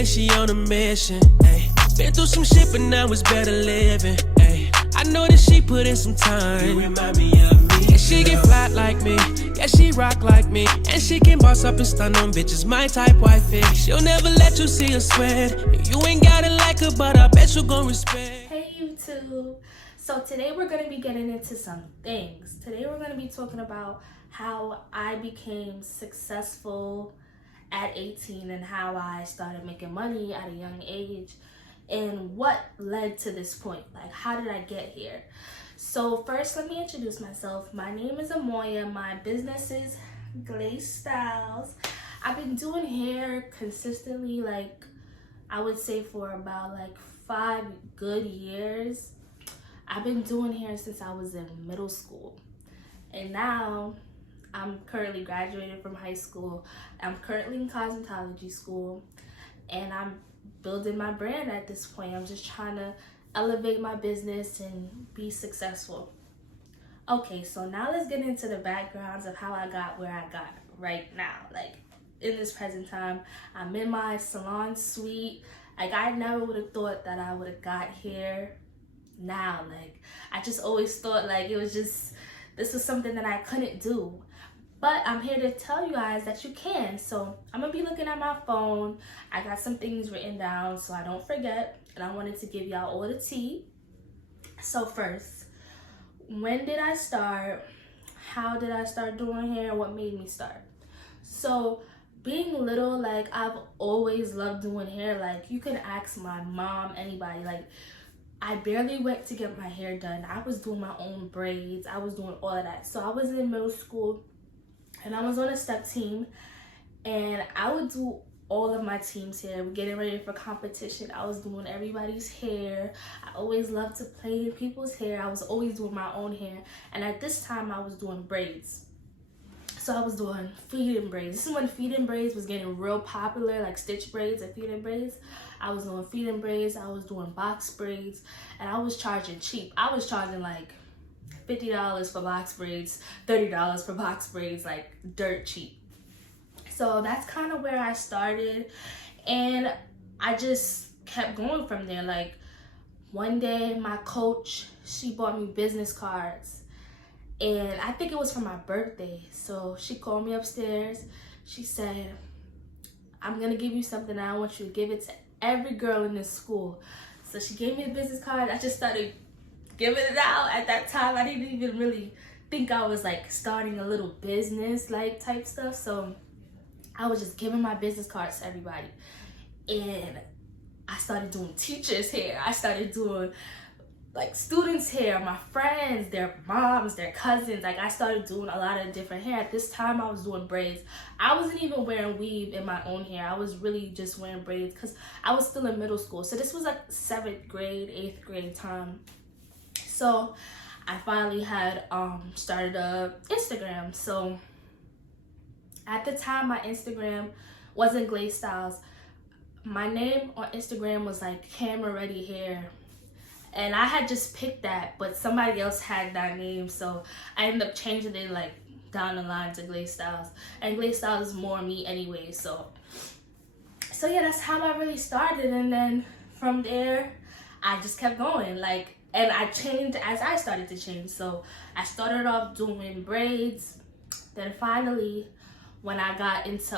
and she on a mission, ayy. Been through some shit, but now it's better living, ayy. I know that she put in some time. You remind me of me. And she get flat like me, yeah, she rock like me. And she can boss up and stun on bitches, my type wifey. She'll never let you see her sweat. You ain't gotta like her, but I bet you gon' respect. Hey YouTube. So today we're gonna be getting into some things. Today we're gonna be talking about how I became successful at 18 and how I started making money at a young age and what led to this point. Like, how did I get here? So first, let me introduce myself. My name is Amoyia. My business is Glaze Styles. I've been doing hair consistently, like I would say for about like 5 good years. I've been doing hair since I was in middle school. And now I'm currently graduated from high school. I'm currently in cosmetology school and I'm building my brand at this point. I'm just trying to elevate my business and be successful. Okay, so now let's get into the backgrounds of how I got where I got right now. Like in this present time, I'm in my salon suite. Like I never would have thought that I would have got here now. Like I just always thought like it was just, this was something that I couldn't do. But I'm here to tell you guys that you can. So I'm gonna be looking at my phone. I got some things written down so I don't forget. And I wanted to give y'all all the tea. So first, when did I start? How did I start doing hair? What made me start? So being little, like I've always loved doing hair. Like you can ask my mom, anybody. Like I barely went to get my hair done. I was doing my own braids. I was doing all of that. So I was in middle school and I was on a step team and I would do all of my team's hair. We're getting ready for competition. I was doing everybody's hair. I always loved to play in people's hair. I was always doing my own hair. And at this time I was doing braids. So I was doing feed-in braids. This is when feed-in braids was getting real popular, like stitch braids and feed-in braids. I was doing feed-in braids. I was doing box braids. And I was charging cheap. I was charging like $50 for box braids, $30 for box braids, like dirt cheap. So that's kind of where I started, and I just kept going from there. Like one day my coach, she bought me business cards, and I think it was for my birthday. So she called me upstairs. She said, I'm gonna give you something. I want you to give it to every girl in this school. So she gave me the business card. I just started giving it out. At that time I didn't even really think I was like starting a little business like type stuff. So I was just giving my business cards to everybody. And I started doing teachers' hair. I started doing like students' hair, my friends, their moms, their cousins. Like I started doing a lot of different hair. At this time I was doing braids. I wasn't even wearing weave in my own hair. I was really just wearing braids because I was still in middle school. So this was like 7th grade, 8th grade time. So I finally had started a Instagram. So at the time, my Instagram wasn't Glaze Styles. My name on Instagram was like Camera Ready Hair. And I had just picked that, but somebody else had that name. So I ended up changing it like down the line to Glaze Styles. And Glaze Styles is more me anyway. So yeah, that's how I really started. And then from there, I just kept going. Like, and I changed as I started to change. So I started off doing braids. Then finally, when I got into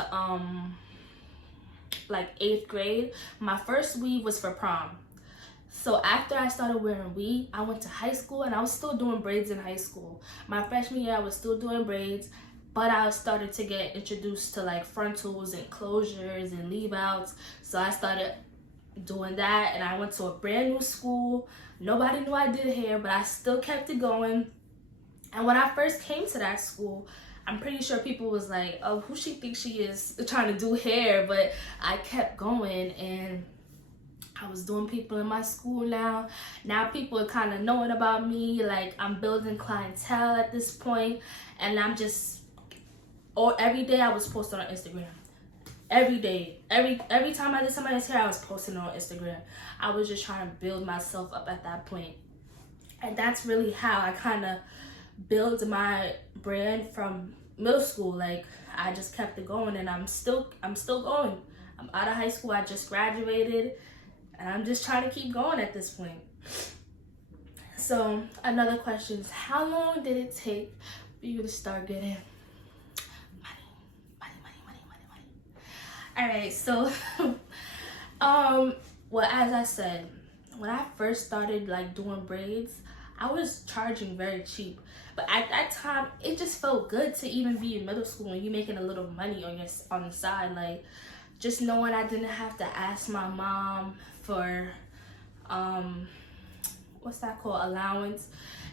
like 8th grade, my first weave was for prom. So after I started wearing weave, I went to high school and I was still doing braids in high school. My freshman year, I was still doing braids, but I started to get introduced to like frontals and closures and leave outs. So I started doing that and I went to a brand new school. Nobody knew I did hair, but I still kept it going. And when I first came to that school, I'm pretty sure people was like, oh, who she thinks she is trying to do hair? But I kept going and I was doing people in my school now. Now people are kind of knowing about me. Like I'm building clientele at this point. And I'm just, every day I was posting on Instagram. Every day. Every time I did somebody's hair, I was posting on Instagram. I was just trying to build myself up at that point. And that's really how I kind of build my brand from middle school. Like I just kept it going and I'm still going. I'm out of high school. I just graduated, and I'm just trying to keep going at this point. So another question is, how long did it take for you to start getting money? All right, so well, as I said, when I first started like doing braids, I was charging very cheap. But at that time, it just felt good to even be in middle school and you making a little money on the side. Like, just knowing I didn't have to ask my mom for what's that called, allowance,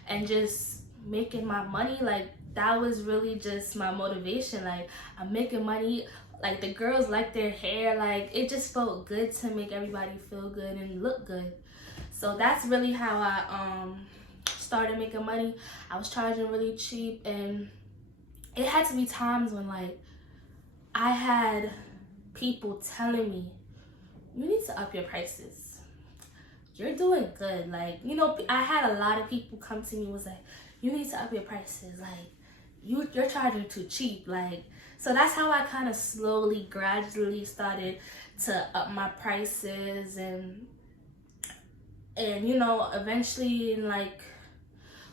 and just making my money, like that was really just my motivation. Like, I'm making money, like the girls like their hair, like it just felt good to make everybody feel good and look good. So that's really how I started making money. I was charging really cheap, and it had to be times when like I had people telling me, you need to up your prices, you're doing good. Like, you know, I had a lot of people come to me was like, you need to up your prices, like you're charging too cheap. Like, so that's how I kind of slowly, gradually started to up my prices, and you know, eventually, in like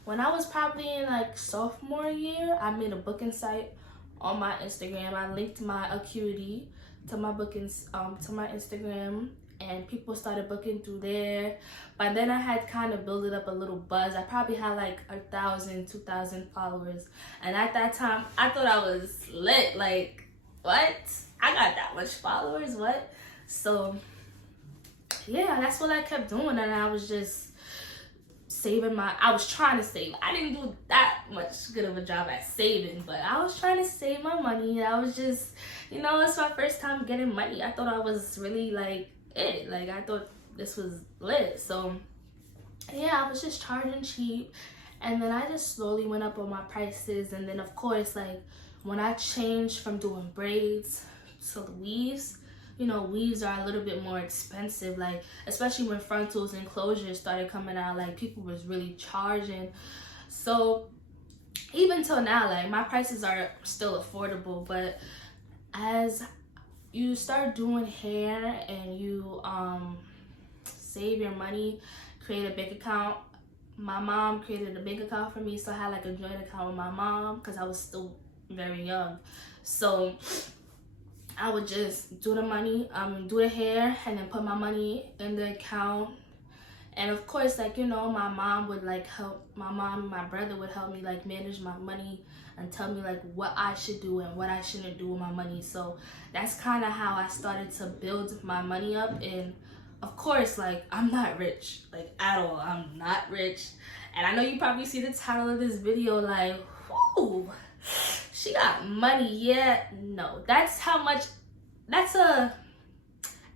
when I was probably in like sophomore year, I made a booking site on my Instagram. I linked my Acuity to my bookings to my Instagram, and people started booking through there. But then I had kind of built it up a little buzz. I probably had like 1,000, 2,000 followers, and at that time I thought I was lit. Like, what? I got that much followers? What? So yeah, that's what I kept doing, and I was just saving I was trying to save. I didn't do that much good of a job at saving, but I was trying to save my money. I was just, you know, it's my first time getting money. I thought I was really like it. Like, I thought this was lit. So yeah, I was just charging cheap, and then I just slowly went up on my prices. And then of course, like when I changed from doing braids to the weaves, you know, weaves are a little bit more expensive, like especially when frontals and closures started coming out, like people was really charging. So even till now, like my prices are still affordable, but as you start doing hair and you save your money, create a bank account. My mom created a bank account for me, so I had like a joint account with my mom because I was still very young. So I would just do the money, do the hair, and then put my money in the account. And of course, like, you know, my mom would like help, my mom and my brother would help me like manage my money and tell me like what I should do and what I shouldn't do with my money. So that's kind of how I started to build my money up. And of course, like, I'm not rich, like at all. I'm not rich. And I know you probably see the title of this video like, whoo, she got money. Yeah, no, that's how much, that's a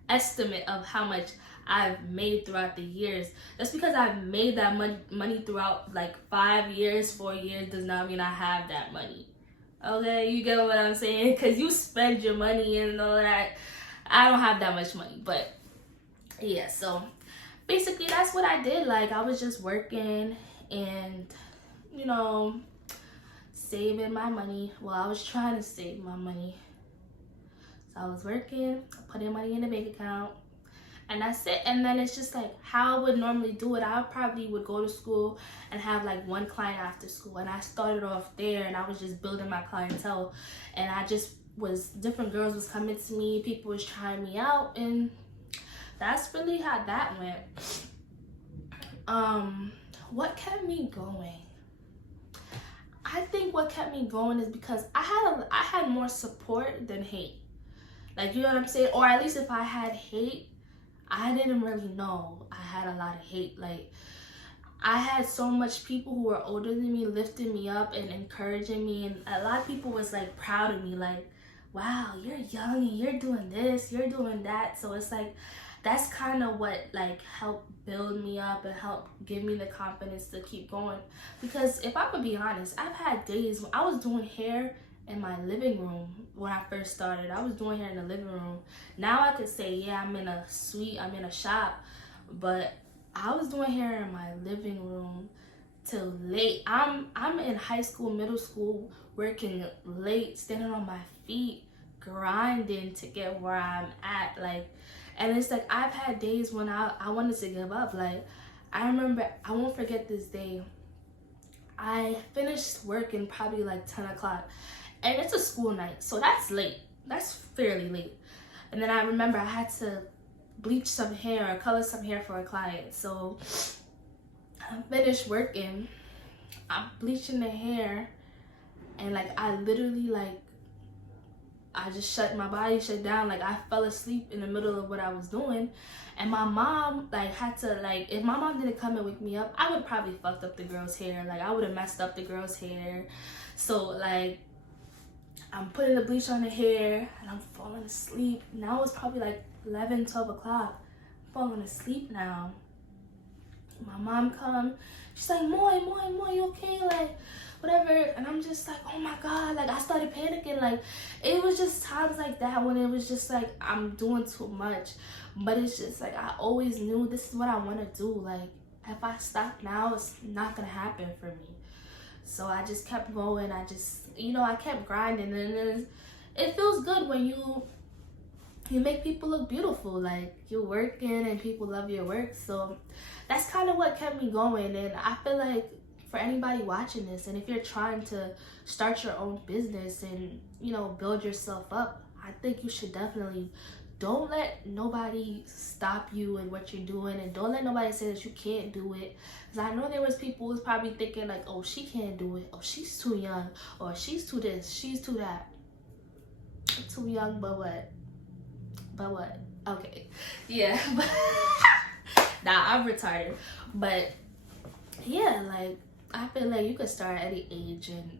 estimate of how much I've made throughout the years. Just because I've made that money throughout like 5 years, 4 years does not mean I have that money. Okay, you get what I'm saying? Because you spend your money and all that. I don't have that much money, but yeah, so basically that's what I did. Like, I was just working and, you know, saving my money. Well, I was trying to save my money. So I was working, putting money in the bank account, and that's it. And then it's just like how I would normally do it. I probably would go to school and have like one client after school, and I started off there, and I was just building my clientele, and I just was, different girls was coming to me, people was trying me out, and that's really how that went. What kept me going? I think what kept me going is because I had more support than hate. Like, you know what I'm saying? Or at least if I had hate, I didn't really know I had a lot of hate. Like, I had so much people who were older than me lifting me up and encouraging me, and a lot of people was like proud of me, like, wow, you're young and you're doing this, you're doing that. So it's like, that's kind of what like helped build me up and helped give me the confidence to keep going. Because if I'm gonna be honest, I've had days when I was doing hair in my living room. When I first started, I was doing hair in the living room. Now I could say, yeah, I'm in a suite, I'm in a shop, but I was doing hair in my living room till late. I'm in high school, middle school, working late, standing on my feet grinding to get where I'm at. Like, and it's like I've had days when I wanted to give up. Like, I remember, I won't forget this day. I finished working probably like 10 o'clock, and it's a school night, so that's late. That's fairly late. And then I remember I had to bleach some hair or color some hair for a client. So I finished working, I'm bleaching the hair, and like I literally like, I just my body shut down. Like I fell asleep in the middle of what I was doing. And my mom like had to, like, if my mom didn't come and wake me up, I would probably fucked up the girl's hair. Like I would have messed up the girl's hair. So like I'm putting the bleach on the hair and I'm falling asleep. Now it's probably like 11, 12 o'clock. I'm falling asleep now. My mom come, she's like, Moy, you okay? Like, whatever. And I'm just like, oh my God. Like, I started panicking. Like, it was just times like that when it was just like, I'm doing too much. But it's just like, I always knew this is what I want to do. Like, if I stop now, it's not going to happen for me. So I just kept going. I just, I kept grinding. And it feels good when you make people look beautiful. Like, you're working and people love your work. So that's kind of what kept me going. And I feel like for anybody watching this, and if you're trying to start your own business and, build yourself up, I think you should definitely, don't let nobody stop you in what you're doing, and don't let nobody say that you can't do it. Because I know there was people who was probably thinking like, oh, she can't do it. Oh, she's too young. Or she's too this. She's too that. Too young, but what? But what? Okay. Yeah. Nah, I'm retarded. But yeah, like, I feel like you could start at any age, and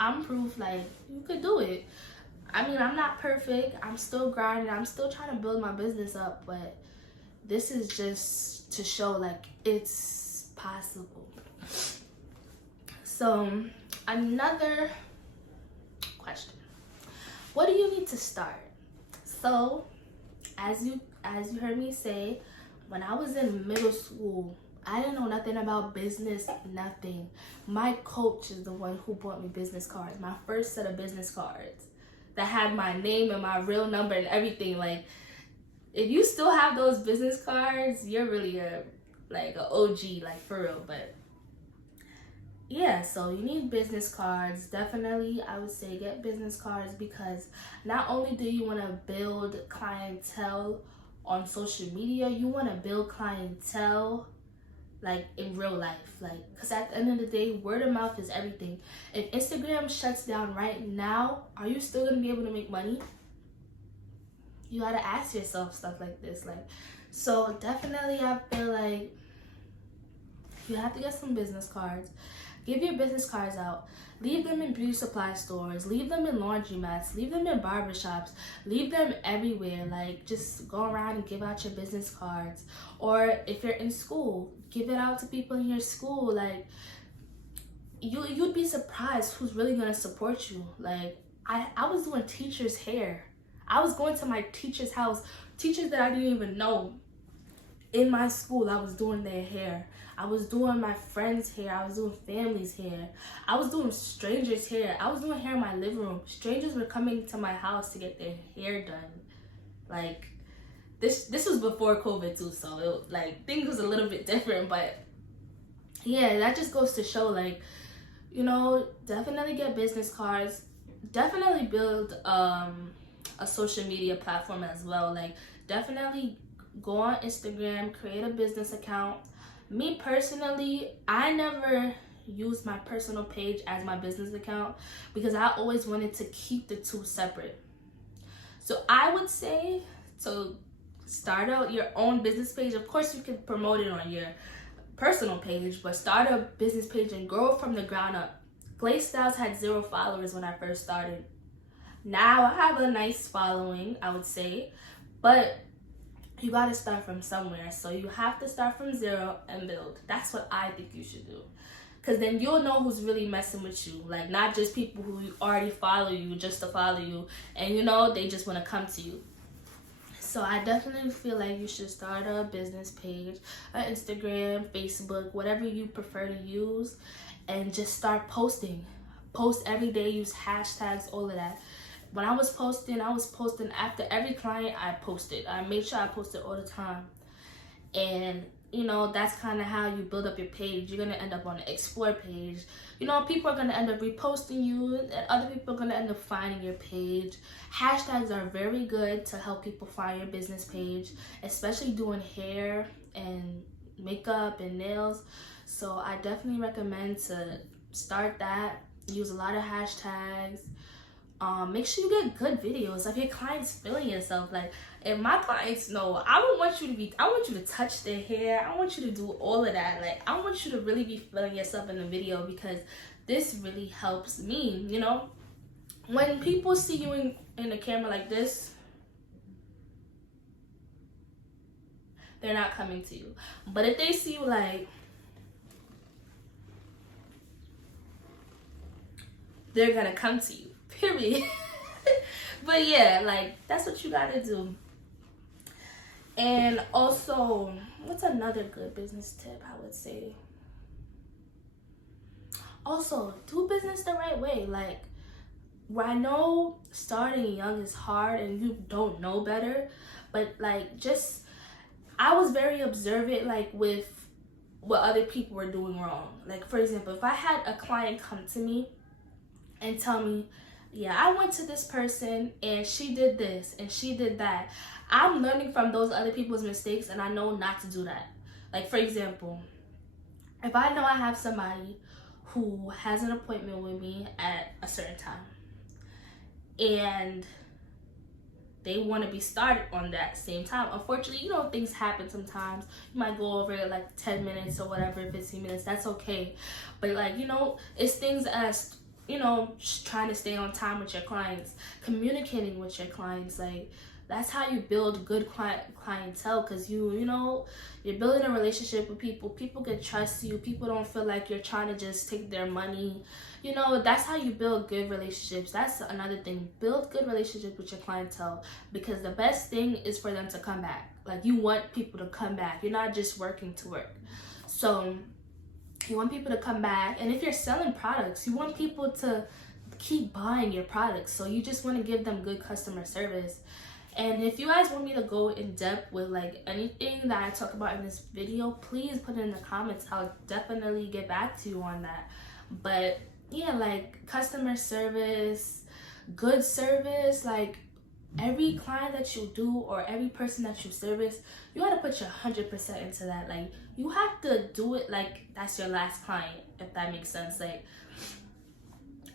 I'm proof like you could do it. I mean, I'm not perfect. I'm still grinding. I'm still trying to build my business up, but this is just to show like it's possible. So another question. What do you need to start? So as you heard me say, when I was in middle school, I didn't know nothing about business, nothing. My coach is the one who bought me business cards, my first set of business cards that had my name and my real number and everything. Like, if you still have those business cards, you're really an OG, like, for real. But yeah, so you need business cards. Definitely, I would say get business cards, because not only do you want to build clientele on social media, you want to build clientele like in real life. Like, because at the end of the day, word of mouth is everything. If Instagram shuts down right now, are you still gonna be able to make money? You gotta ask yourself stuff like this. Like, so definitely I feel like you have to get some business cards. Give your business cards out. Leave them in beauty supply stores. Leave them in laundromats. Leave them in barbershops. Leave them everywhere. Like, just go around and give out your business cards. Or if you're in school, give it out to people in your school. Like, you'd be surprised who's really gonna support you. Like, I was doing teachers' hair. I was going to my teacher's house. Teachers that I didn't even know in my school, I was doing their hair. I was doing my friends' hair. I was doing family's hair. I was doing strangers' hair. I was doing hair in my living room. Strangers were coming to my house to get their hair done. Like, this was before COVID too, so things was a little bit different. But yeah, that just goes to show, like, definitely get business cards. Definitely build a social media platform as well. Like, definitely go on Instagram, create a business account. Me personally, I never used my personal page as my business account because I always wanted to keep the two separate. So I would say to start out your own business page. Of course, you can promote it on your personal page, but start a business page and grow from the ground up. Glaze Styles had 0 followers when I first started. Now I have a nice following, I would say, but you gotta start from somewhere. So you have to start from 0 and build. That's what I think you should do. Because then you'll know who's really messing with you. Like, not just people who already follow you just to follow you. And they just want to come to you. So I definitely feel like you should start a business page, an Instagram, Facebook, whatever you prefer to use. And just start posting. Post every day, use hashtags, all of that. when I was posting after every client I posted. I made sure I posted all the time. And you know, that's kind of how you build up your page. You're gonna end up on the explore page. You know, people are gonna end up reposting you, and other people are gonna end up finding your page. Hashtags are very good to help people find your business page, especially doing hair and makeup and nails. So I definitely recommend to start that. Use a lot of hashtags. Make sure you get good videos of your clients feeling yourself. Like, if my clients know, I want you to touch their hair. I want you to do all of that. Like, I want you to really be feeling yourself in the video, because this really helps me, you know? When people see you in the camera like this, they're not coming to you. But if they see you like, they're gonna come to you. Period. But yeah, like, that's what you gotta do. And also, what's another good business tip I would say? Also, do business the right way. Like, I know starting young is hard and you don't know better, but like, just, I was very observant, like, with what other people were doing wrong. Like, for example, if I had a client come to me and tell me, yeah, I went to this person and she did this and she did that, I'm learning from those other people's mistakes, and I know not to do that. Like, for example, if I know I have somebody who has an appointment with me at a certain time and they want to be started on that same time, unfortunately, you know, things happen sometimes. You might go over it like 10 minutes or whatever, 15 minutes, that's okay. But like, you know, it's things as, you know, just trying to stay on time with your clients, communicating with your clients. Like, that's how you build good clientele, because you know, you're building a relationship with people. People can trust you. People don't feel like you're trying to just take their money. You know, that's how you build good relationships. That's another thing. Build good relationships with your clientele, because the best thing is for them to come back. Like, you want people to come back. You're not just working to work. So you want people to come back. And if you're selling products, you want people to keep buying your products. So you just want to give them good customer service. And if you guys want me to go in depth with like anything that I talk about in this video, please put it in the comments. I'll definitely get back to you on that. But yeah, like, customer service, good service, like, every client that you do or every person that you service, you gotta put your 100% into that. Like, you have to do it like that's your last client, if that makes sense. Like,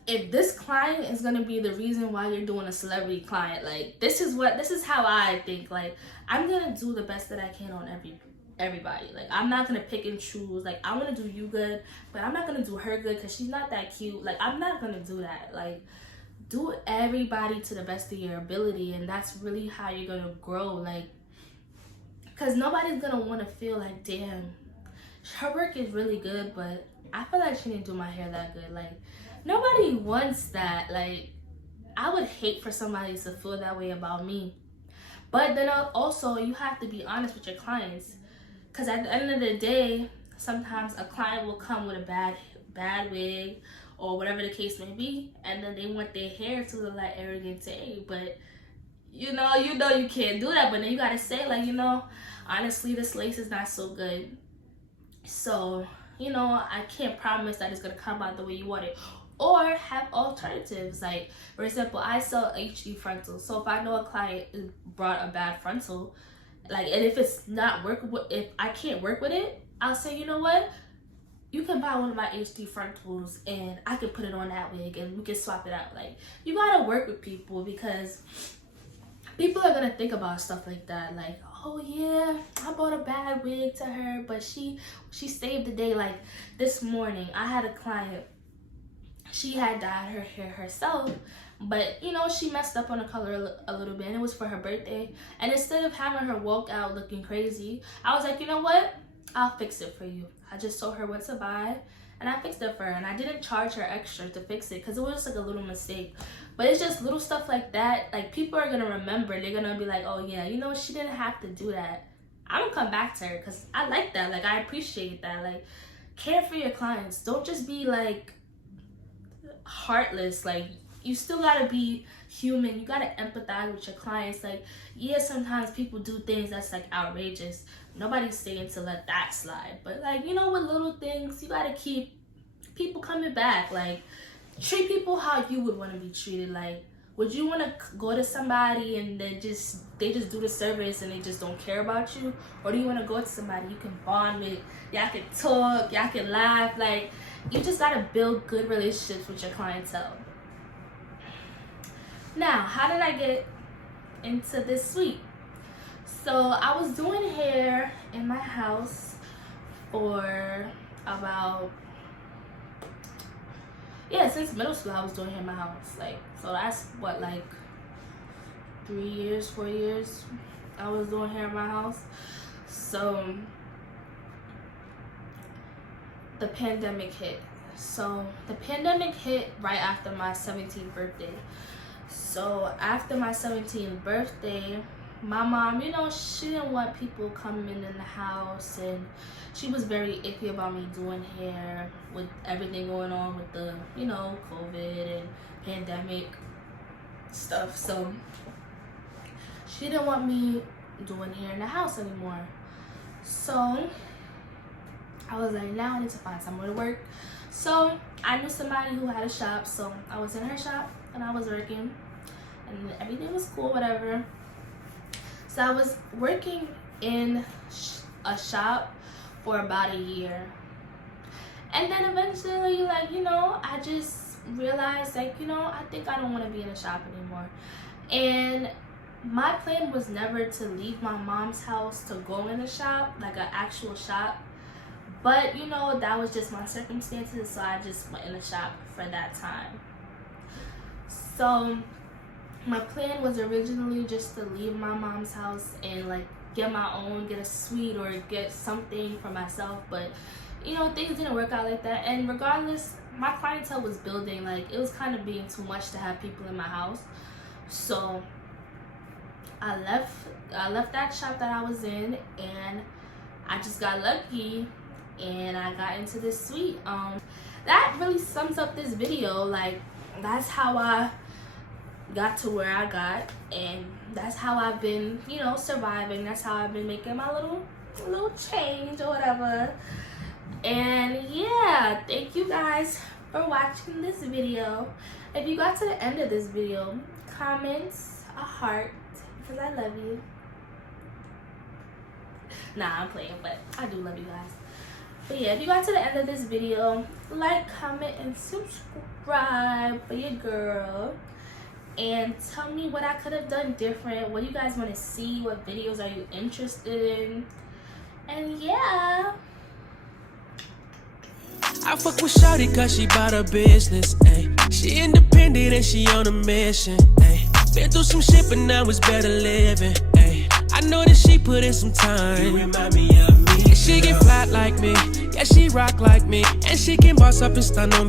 if this client is gonna be the reason why you're doing a celebrity client, like, this is how I think. Like, I'm gonna do the best that I can on everybody. Like, I'm not gonna pick and choose. Like, I want to do you good, but I'm not gonna do her good because she's not that cute. Like, I'm not gonna do that. Like, do everybody to the best of your ability, and that's really how you're gonna grow. Like, because nobody's gonna want to feel like, damn, her work is really good, but I feel like she didn't do my hair that good. Like, nobody wants that. Like, I would hate for somebody to feel that way about me. But then also, you have to be honest with your clients, because at the end of the day, sometimes a client will come with a bad wig or whatever the case may be, and then they want their hair to look like arrogant today. But you know you can't do that. But then you gotta say, like, you know, honestly, this lace is not so good, so, you know, I can't promise that it's gonna come out the way you want it. Or have alternatives. Like, for example, I sell HD frontals, so if I know a client brought a bad frontal, like, and if it's not workable, if I can't work with it, I'll say, you know what, you can buy one of my HD frontals and I can put it on that wig and we can swap it out. Like, you gotta work with people, because people are gonna think about stuff like that. Like, oh yeah, I bought a bad wig to her, but she saved the day. Like, this morning I had a client, she had dyed her hair herself, but you know, she messed up on the color a little bit, and it was for her birthday. And instead of having her walk out looking crazy, I was like, you know what, I'll fix it for you. I just told her what to buy and I fixed it for her, and I didn't charge her extra to fix it because it was just like a little mistake. But it's just little stuff like that. Like, people are gonna remember. They're gonna be like, oh yeah, you know, she didn't have to do that. I'm gonna come back to her because I like that. Like, I appreciate that. Like, care for your clients. Don't just be like heartless. Like, you still gotta be human. You gotta empathize with your clients. Like, yeah, sometimes people do things that's like outrageous. Nobody's saying to let that slide, but like, you know, with little things, you gotta keep people coming back. Like, treat people how you would want to be treated. Like, would you want to go to somebody and they just do the service and they just don't care about you? Or do you want to go to somebody you can bond with, y'all can talk, y'all can laugh? Like, you just got to build good relationships with your clientele. Now, how did I get into this suite? So I was doing hair in my house for about, since middle school I was doing hair in my house. Like, so that's what, like 3 years, 4 years I was doing hair in my house. So the pandemic hit. So the pandemic hit right after my 17th birthday. So after my 17th birthday, my mom, you know, she didn't want people coming in the house, and she was very iffy about me doing hair with everything going on with the, you know, COVID and pandemic stuff. So she didn't want me doing hair in the house anymore. So I was like, now I need to find somewhere to work. So I knew somebody who had a shop, so I was in her shop and I was working, and everything was cool, whatever. So I was working in a shop for about a year. And then eventually, like, you know, I just realized, like, you know, I think I don't want to be in a shop anymore. And my plan was never to leave my mom's house to go in a shop, like an actual shop. But, you know, that was just my circumstances, so I just went in a shop for that time. So my plan was originally just to leave my mom's house and like get a suite or get something for myself, but you know, things didn't work out like that. And regardless, my clientele was building. Like, it was kind of being too much to have people in my house. So I left that shop that I was in, and I just got lucky and I got into this suite. That really sums up this video. Like, that's how I got to where I got, and that's how I've been, you know, surviving. That's how I've been making my little change or whatever. And yeah, thank you guys for watching this video. If you got to the end of this video, comment a heart because I love you. Nah, I'm playing, but I do love you guys. But yeah, if you got to the end of this video, like, comment, and subscribe for your girl. And tell me what I could have done different. What do you guys want to see? What videos are you interested in? And yeah. I fuck with shawty cause she bout her business, ayy. She independent and she on a mission, ayy. Been through some shit but now it's better living, ayy. I know that she put in some time. You remind me of me. And she get flat like me, yeah, she rock like me. And she can boss up and stun on